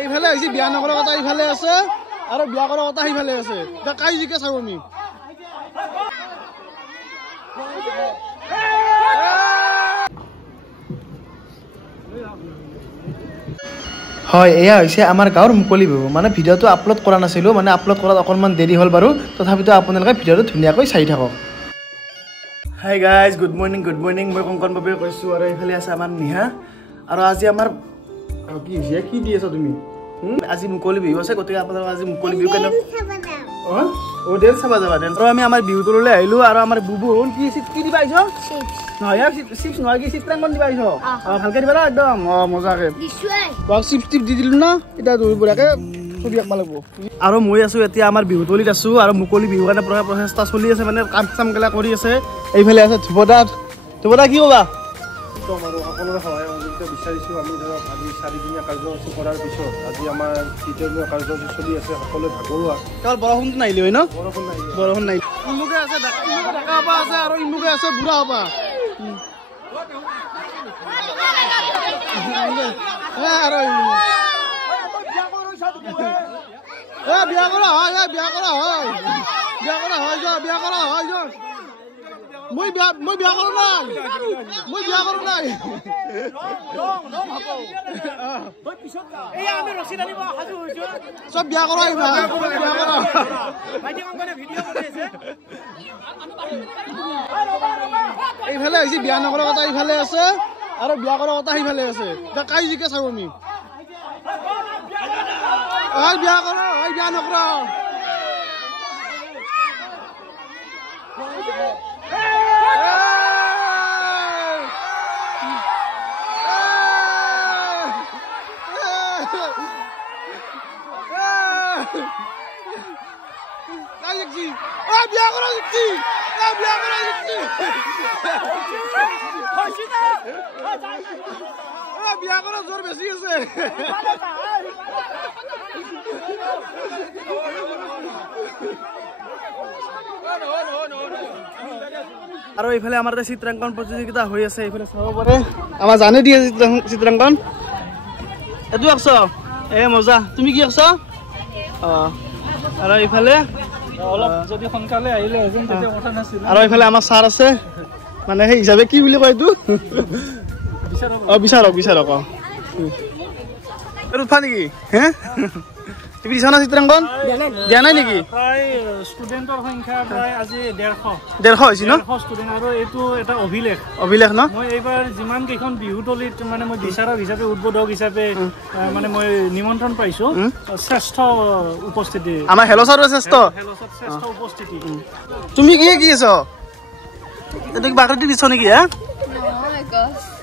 এইফালে আহিছে বিয়া নকৰা কথা এইফালে আছে আৰু বিয়া কৰা কথা সেইফালে আছে এটা কাই জিকে চাও আমি হয় এয়া হৈছে আমাৰ গাঁৱৰ মুকলি বিহু মানে ভিডিঅ'টো আপলোড কৰা নাছিলোঁ মানে আপলোড কৰাত অকণমান দেৰি হ'ল বাৰু তথাপিতো আপোনালোকে ভিডিঅ'টো ধুনীয়াকৈ চাই থাকক হাই গাইজ গুড মৰ্ণিং মই কংকন বাবুৱে কৈছোঁ আৰু এইফালে আছে আমাৰ নিহা আৰু আজি আমাৰ কি হৈছে কি দি আছা তুমি আজি মুকলি বিহু আছে গতিকে আপোনালোক আজি মুকলি বিহু কেনে অ ডেন্স চাবা যাবা ডেন্স আৰু আমি আমাৰ বিহু তললৈ আহিলোঁ আৰু আমাৰ বুবু কি দিবা আহিছ নহয় চিপছ নহয় কি চিত্ৰাংকন দিবা আহিছ ভালকে দিবা না একদম মজাকে চিপছ টিপ দি দিলোঁ না এতিয়া বঢ়িয়াকে ছবি আঁকিব লাগিব আৰু মই আছোঁ এতিয়া আমাৰ বিহুতলিত আছোঁ আৰু মুকলি বিহুৰ কাৰণে প্ৰচেষ্টা চলি আছে মানে কাম চামগিলা কৰি আছে এইফালে আছে ধুপদা কি ক'বা আৰু সকলোৰে সহায় সহযোগিতা বিচাৰিছোঁ আমি ধৰক আজি 4 দিনীয়া কাৰ্যসূচী কৰাৰ পিছত আজি আমাৰ 3টা কাৰ্যসূচী চলি আছে সকলোৱে ভাগৰুৱা কেৱল বৰষুণটো নাহিলে হয় ন বৰষুণ নাই ইমুকে আছে ডেকা আপা আছে আৰু ইমুকে আছে বুঢ়া আপা বিয়া কৰা হয় মই বিয়া কৰা নাই চব বিয়া কৰা এইফালে আহিছে বিয়া নকৰা কথা এইফালে আছে আৰু বিয়া কৰা কথা সেইফালে আছে এতিয়া কাই জিকে চাও আমি বিয়া কৰা বিয়া নকৰা বিয়া কৰা জোৰ বেছি আছে আৰু এইফালে আমাৰ চিত্ৰাংকন প্ৰতিযোগিতা হৈ আছে এইফালে চাব পাৰে আমাৰ জানে দিয়ে চিত্ৰাংকন এইটো আছ মজা তুমি কি আছ আৰু এইফালে অলপ যদি সোনকালে আহিলে কথা নাছিল আৰু এইফালে আমাৰ ছাৰ আছে মানে সেই হিচাপে কি বুলি কয় এইটো বিচাৰক উঠা নেকি হে তুমি দিছা না চিত্ৰাংকন দিয়া নাই নেকি প্ৰায় ষ্টুডেণ্টৰ সংখ্যা প্ৰায় আজি 150 হৈছে ন ষ্টুডেণ্ট আৰু এইটো এটা অভিলেখ ন মই এইবাৰ যিমান কেইখন বিহুতলিত মানে মই বিচাৰক হিচাপে উদ্বোধক হিচাপে মানে মই নিমন্ত্ৰণ পাইছো শ্ৰেষ্ঠ উপস্থিতি আমাৰ হেলছৰ শ্ৰেষ্ঠ উপস্থিতি তুমি কি আছ এইটো বাকলিটো দিছ নেকি হা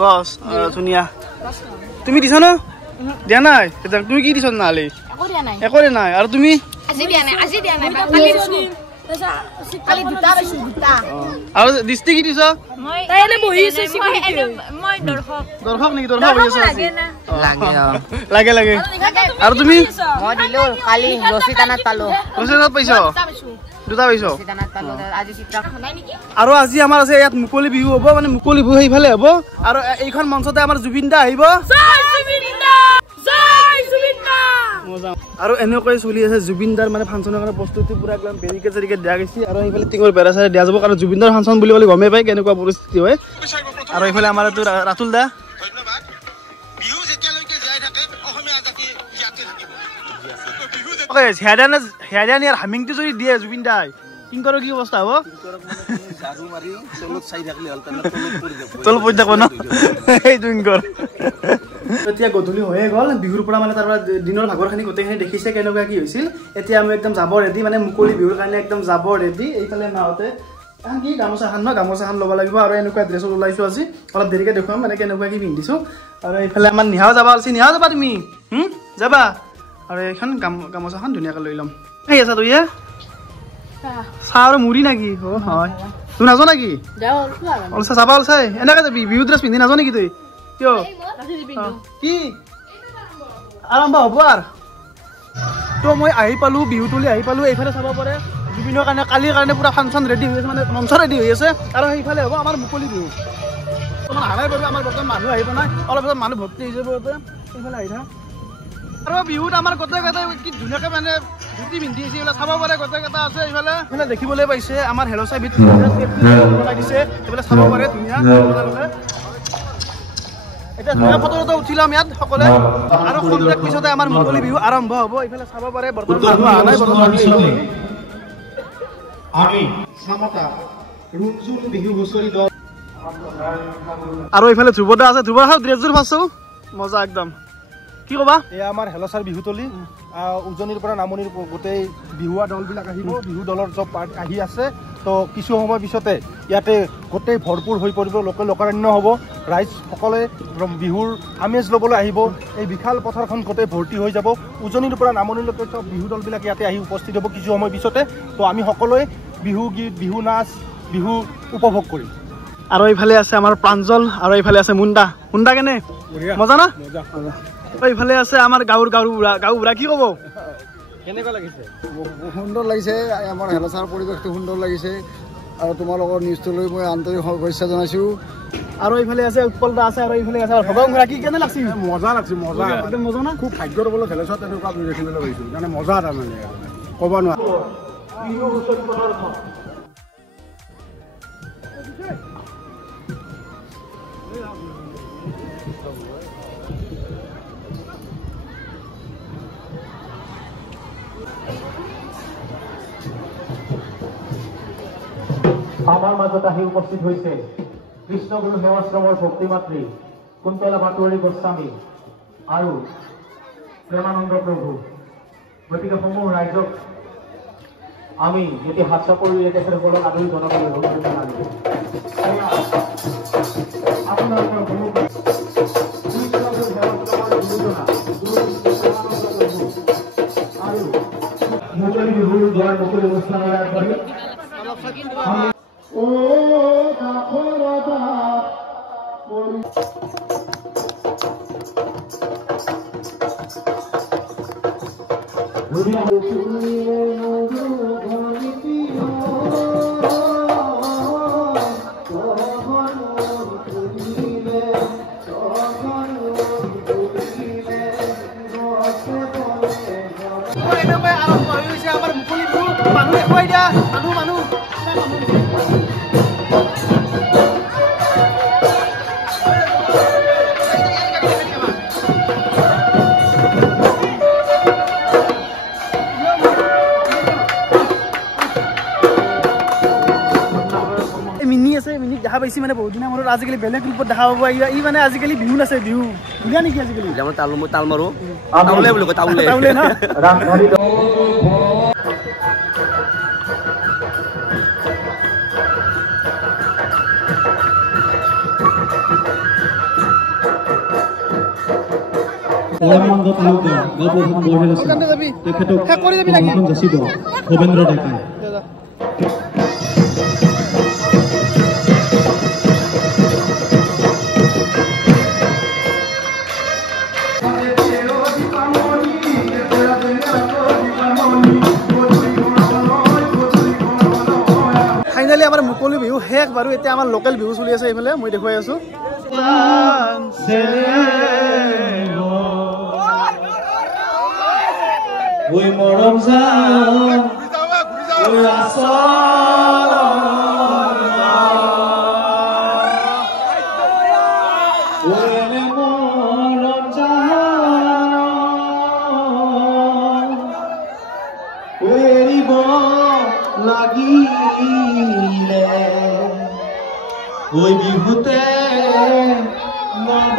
গছ ধুনীয়া তুমি দিছ ন দিয়া নাই তুমি কি দিছ নালি একোৰে নাই আৰু তুমি আৰু দৃষ্টি কি দিছ লাগে আৰু তুমি পাইছ দুটা পাইছ আৰু আজি আমাৰ আছে ইয়াত মুকলি বিহু হ'ব মানে মুকলি বিহু সেইফালে হ'ব আৰু এইখন মঞ্চতে আমাৰ জুবিন দা আহিব আৰু এনেকৈ চলি আছে জুবিন দাৰ মানে ফাংচনৰ কাৰণে প্ৰস্তুতি পুৰা একদম বেৰিকেড চেৰিকেড দিয়া গৈছে আৰু এইফালে টিঙৰ বেৰা চেৰা দিয়া যাব কাৰণ জুবিন দাৰ ফাংচন বুলি ক'লে গমেই পায় কেনেকুৱা পৰিস্থিতি হয় আৰু এইফালে আমাৰ এইটো ৰাতুল দা হেৰিয়ানিয়াৰ হামিংটো যদি দিয়ে জুবিন দাই কিংকৰৰ কি অৱস্থা হ'ব তল পৰি থাকিব ন কিংকৰ এতিয়া গধূলি হৈয়ে গ'ল বিহুৰ পৰা মানে তাৰপৰা দিনৰ ভাগৰখিনি গোটেইখিনি দেখিছে কেনেকুৱা কি হৈছিল এতিয়া আমি একদম যাব ৰেডি মানে মুকলি বিহুৰ কাৰণে একদম যাব ৰেডি এইফালে মাহঁতে কি গামোচাখন ল'ব লাগিব আৰু এনেকুৱা ড্ৰেছত ওলাইছোঁ আজি অলপ দেৰিকৈ দেখুৱাম মানে কেনেকুৱা কি পিন্ধিছোঁ আৰু এইফালে আমাৰ নিহাও যাবা ওলাইছে নিহাও যাবা তুমি যাবা আৰু এইখন গামোচাখন ধুনীয়াকৈ লৈ ল'ম সেই আছা তই চাহ আৰু মুড়ি নেকি হয় তুই নাজ নেকি চাবা ওলচাই এনেকৈ যাবি বিহু ড্ৰেছ পিন্ধি নাজ নেকি তই কিয় কি আৰম্ভ হ'ব আৰু তো মই আহি পালোঁ বিহুতলি আহি পালোঁ এইফালে চাব পাৰে জুবিনৰ কাৰণে কালিৰ কাৰণে পুৰা ফাংচন ৰেডি হৈ আছে মানে মঞ্চ ৰেডি হৈ আছে আৰু সেইফালে হ'ব আমাৰ মুকলি বিহু আমাৰ হাৰাই বাৰু আমাৰ বৰ্তমান মানুহ আহিব নাই অলপ পিছত মানুহ ভৰ্তি হৈ যাব সেইফালে আহি থাক আৰু বিহুত আমাৰ গোটেইকেইটা কি ধুনীয়াকৈ মানে ধুতি পিন্ধি আছে এইবিলাক চাব পাৰে গোটেইকেইটা আছে এইফালে মানে দেখিবলৈ পাইছে আমাৰ হেলচাই ভিতৰত বনাই দিছে এইফালে চাব পাৰে ধুনীয়া আপোনালোকে এতিয়া ধুনীয়া ফটো উঠিলাম ইয়াত সকলে আৰু কণ্টেক্ট পিছতে আমাৰ মুকলি বিহু আৰম্ভ হ'ব এইফালে চাব পাৰে বৰ্তমান অহা নাই বৰ্তমান আমি সামতা ৰুমজুল বিহু হুঁচৰি দল আৰু এইফালে ধ্ৰুৱদা আছে ধ্ৰুৱৰ ড্ৰেছযোৰ পাইছো মজা একদম কি ক'বা এয়া আমাৰ হেলচাৰ বিহুতলী উজনিৰ পৰা নামনিৰ গোটেই বিহুৱা দলবিলাক আহিব বিহু দলৰ চব পাৰ্ট আহি আছে তো কিছু সময় পিছতে ইয়াতে গোটেই ভৰপূৰ হৈ পৰিব লোকাৰণ্য হ'ব ৰাইজ সকলে বিহুৰ আমেজ ল'বলৈ আহিব এই বিশাল পথাৰখন গোটেই ভৰ্তি হৈ যাব উজনিৰ পৰা নামনিলৈকে চব বিহু দলবিলাক ইয়াতে আহি উপস্থিত হ'ব কিছু সময় পিছতে তো আমি সকলোৱে বিহু গীত বিহু নাচ বিহু উপভোগ কৰিম আৰু এইফালে আছে আমাৰ প্ৰাঞ্জল আৰু এইফালে আছে মুণ্ডা মুণ্ডা কেনে মজা না এইফালে আছে আমাৰ গাঁৱৰ বুঢ়া কি ক'ব কেনেকুৱা লাগিছে সুন্দৰ লাগিছে আমাৰ হেলচাৰ পৰিৱেশটো সুন্দৰ লাগিছে আৰু তোমালোকৰ নিউজটোলৈ মই আন্তৰিক শুভেচ্ছা জনাইছোঁ আৰু এইফালে আছে উৎপল দা আছে আৰু এইফালে আছে ভগৱান ঘোঁৰা কি কেনে লাগছি মজা লাগছে মজা একদম মজা না খুব ভাগ্যৰ বলত হেলচাৰ তেনেকুৱা দেখিবলৈ পাইছোঁ মানে মজা তাৰমানে ক'ব নোৱাৰো আমাৰ মাজত আহি উপস্থিত হৈছে কৃষ্ণগুৰু সেৱাশ্ৰমৰ ভক্তিমাতৃ কুন্তলা পাটোৱাৰী গোস্বামী আৰু প্ৰেমানন্দ প্ৰভু গতিকে সমূহ ৰাইজক আমি এতিয়া হাত চাপৰিৰে তেখেতসকলক আদৰি জনাবলৈ আপোনালোকৰ আৰু মুকলি বিহুৰ দুৱাৰ মুকলি অনুষ্ঠানৰ আগবাঢ়ি আমাৰ মুকলি বিহু মানুহ দেখুৱাই দিয়া মানুহ মিনি আছে মিনিক দেখা পাইছি মানে বহুত দিনৰ মূৰত আজিকালি বেলেগ ৰূপত দেখা পাব ই মানে আজিকালি বিহু নাছে বিহু বুলিয়া নেকি আজিকালি তাল মাৰো তাউলে বুলি কয় তাউলে না পৰমানন্দ তালুকা গাঁও প্ৰধান বৰহেল আছে তেখেতক সন্মান যাচিব ভৱেন্দ্ৰ ডেকাই ফাইনালি আমাৰ মুকলি বিহু শেষ বাৰু এতিয়া আমাৰ লোকেল বিহু চলি আছে এইফালে মই দেখুৱাই আছো ঐ মৰম জান ঐ আচল ঐ মৰম জান ঐ এৰিব লাগিলে ঐ বিহুতে নব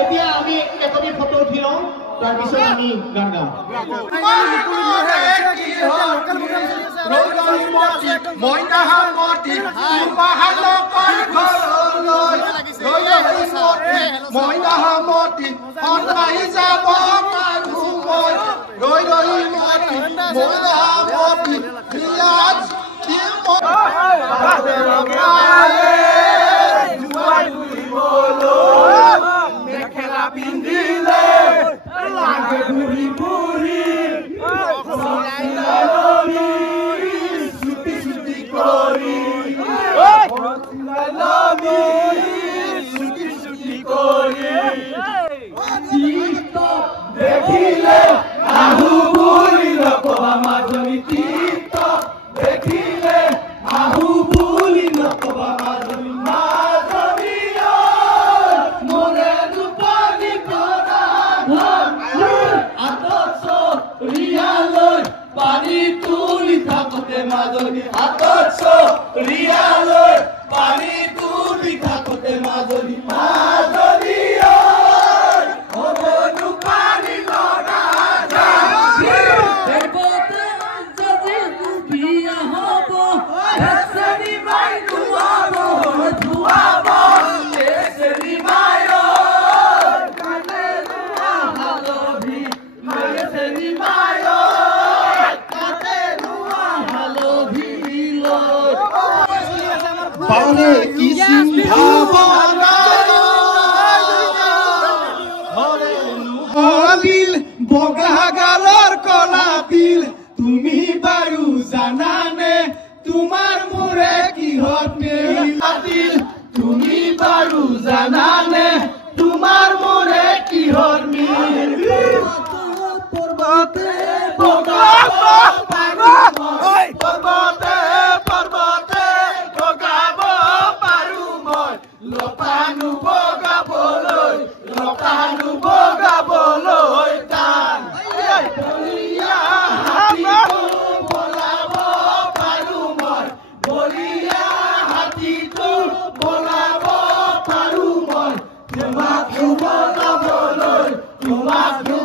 এতিয়া আমি একপি ফটো উঠি লওঁ তাৰপিছত আমি গান গাম মেখেলা পিন্ধিলে ঘূৰি ফুৰি চুটি চুটি কৰি বগাগালৰ কলা তিল তুমি বাৰু জানানে তোমাৰ মোৰে কিহত মিল তুমি বাৰু জানানে তোমাৰ মোৰে কিহত মিল পৰ্বতে বগাব পাৰো পৰ্বতে পৰ্বতে বগাব পাৰো মই লতানো বগাবলৈ টান বলিয়া হাতীটো বলাব পাৰো মই বলিয়া হাতীটো বলাব পাৰো মই তোমাক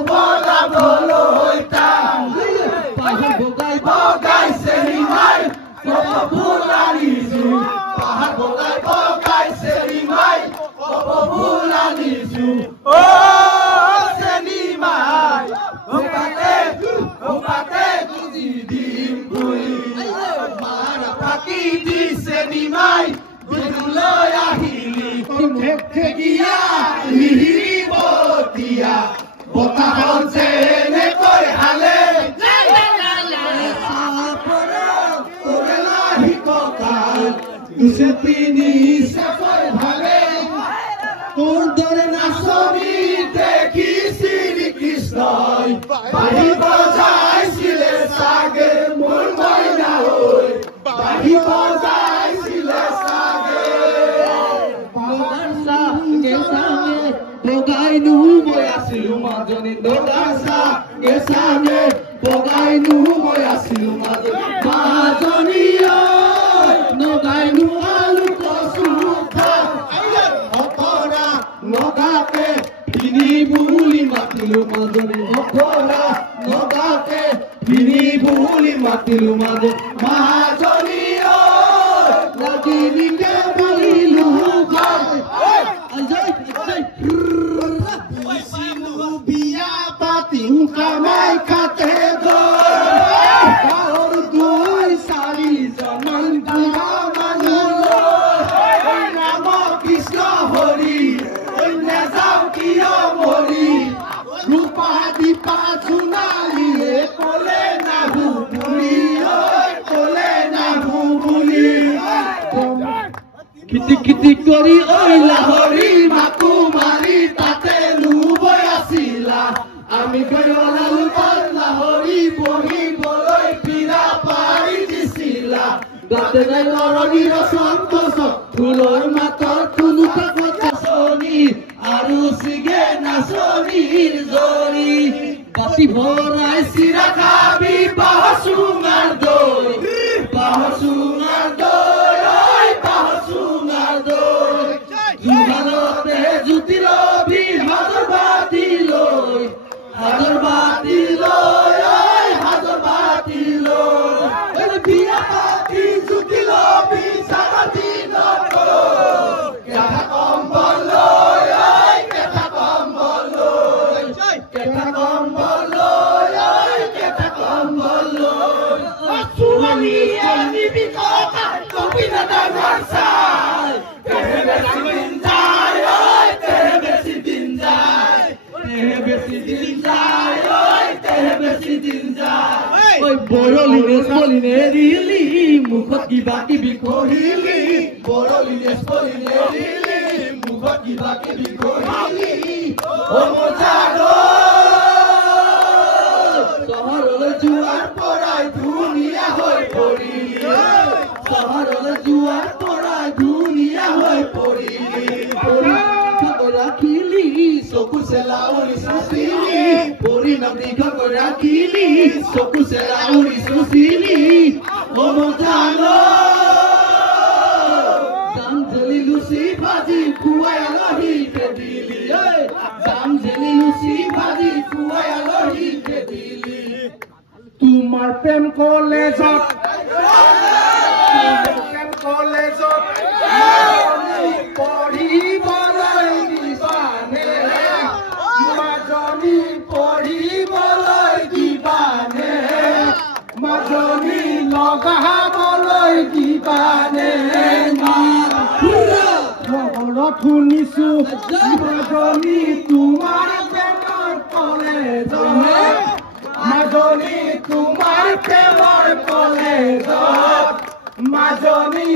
বলাবলৈ টান বগাইছে ৰিমাই কপভুলানি জু পাহাৰ বগাইছে ৰিমাই কপভুলানি জু ও চেনিমাই ওপাতে গুজি দিম বুলি মাৰা ফাকি দিছে নিমাই দিলৈ আহিলি ঠেকিয়া নিহিবতিয়া বতাহত যেনেকৈ হালে তিনি চাকৈ ভালে তোৰ দৰে নাচনি দেখি শ্ৰীকৃষ্ণই বাঢ়ি বজাইছিলে চাগে মোৰ মইনা হৈ বাঢ়ি বজাইছিলে চাগে বগাইনো মই আছিলো মাজনী বগাইনো মই আছিলো মাজনী নগাইনো আলু কচু অকৰা নগাতে তিনি বুলি মাতিলো মাজনী অকৰা নগাতে তিনি বুলি মাতিলো মাজনী নদীনিকে বলিলো বিয়া পাতিম কামাই খাতে গাঁৱৰ 2-4জনমান বুঢ়া মানুহ নাম কৃষ্ণ হৰি নেযাও কিয় মৰি ৰূপা দীপা সোণালীয়ে কলে নাহো বুলি খিটি কৰি ঐ লাহৰি মাকো মাৰি তাতে লুবৈ আছিলা আমি গৈ ওলালো লাহৰি বহিবলৈ পীৰা পাৰি দিছিলা গাতে গাই লৰণিৰ সন্তোষ ফুলৰ মাতৰ তুলুকা নাচনি আৰু চিগে নাচনিৰ জৰি বাতি ভৰাই চিৰা খাবি বাঁহ চুঙাৰ দৈ জুহালতে জুতি লবি হাজৰ বাতি লৈ বিয়া পাতি জুতি লবি চাবাতি কেঁঠা কম্বল লৈ ছোৱালীয়ে নিবি টকা কবি না ডাঙৰ চাই বেছি দিন যায় ঐ বৰলিনে দিলি মুখত কিবা কিবি কৰিলি চহৰলৈ যোৱাৰ পৰাই ধুনীয়া হৈ পৰিলি ৰাখিলি চকু চেলাউৰি চুচিলি পৰিণাম দীঘল ৰাখিলি চকু চেলাউৰি চুচিলি জাম জেলি লুচি ভাজি খুৱাই আলহীকে দিলি তোমাৰ প্ৰেম কলেজত পঢ়িবলৈ দিবানে মাজনী লগাবলৈ দিবানে ঘৰত শুনিছো মাজনী তোমাৰ প্ৰেমৰ কলেজত মাজনী তোমাৰ প্ৰেমৰ কলেজত মাজনী